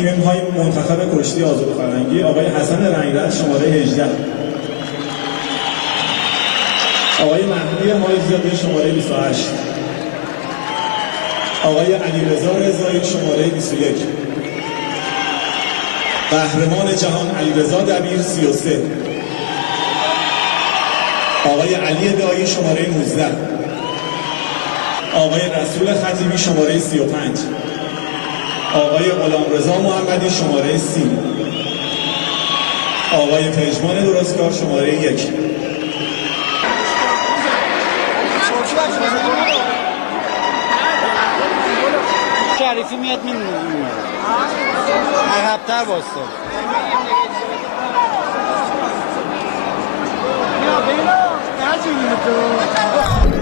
تیم‌های منتخب کشتی آزاد فرنگی آقای حسن رنگرد شماره 18، آقای مهدی مایزاده شماره 28، آقای علیرضا رضایی شماره 21، قهرمان جهان علیرضا دبیر 33، آقای علی دایی شماره 19، آقای رسول خطیبی شماره 35، آقای غلامرضا محمدی شماره 30، آقای پژمان درستکار شماره 1. شریفی میاد میمونه عقب‌تر واسه بیا بینا نجومی تو